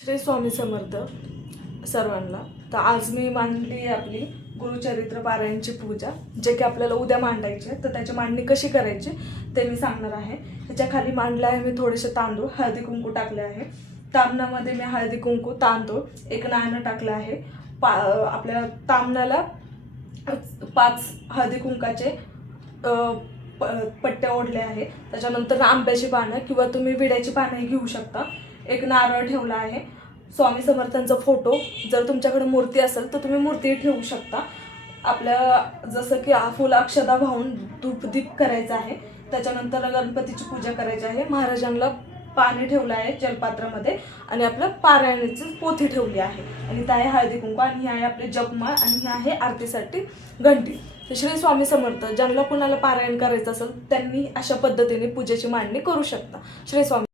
श्री स्वामी समर्थ सर्वांना. तर आज मी मांडली आपली गुरुचरित्र पारायणची पूजा, जे की आपल्याला उद्या मांडायची आहे. तर त्याची मांडणी कशी करायची ते मी सांगणार आहे. त्याच्या खाली मांडलं आहे मी थोडेसे तांदूळ, हळदी कुंकू टाकले आहे. तामणामध्ये मी हळदी कुंकू, तांदूळ, एक नाणं टाकलं आहे. आपल्या तामणाला 5 हळदी कुंकाचे पट्टे ओढले आहे. त्याच्यानंतर आंब्याची पानं किंवा तुम्ही विड्याची पानंही घेऊ शकता. एक नारळ ठेवला आहे. स्वामी समर्थांचा फोटो, जर तुमच्याकडे मूर्ती असेल तर तुम्ही मूर्ती ठेवू शकता. आपल्या जसं की फुल अक्षदा वाहून धूपदीप करायचा आहे. त्याच्यानंतर गणपतीची पूजा करायची आहे. महाराजांना पाणी ठेवलं आहे जलपात्रामध्ये आणि आपलं पारायणाची पोथी ठेवली आहे आणि त्या आहे हळदी कुंकू आणि ही आहे आपली जपमाळ आणि ही आहे आरतीसाठी घंटी. तर श्री स्वामी समर्थ. ज्यांना कुणाला पारायण करायचं असेल त्यांनी अशा पद्धतीने पूजेची मांडणी करू शकता. श्री स्वामी.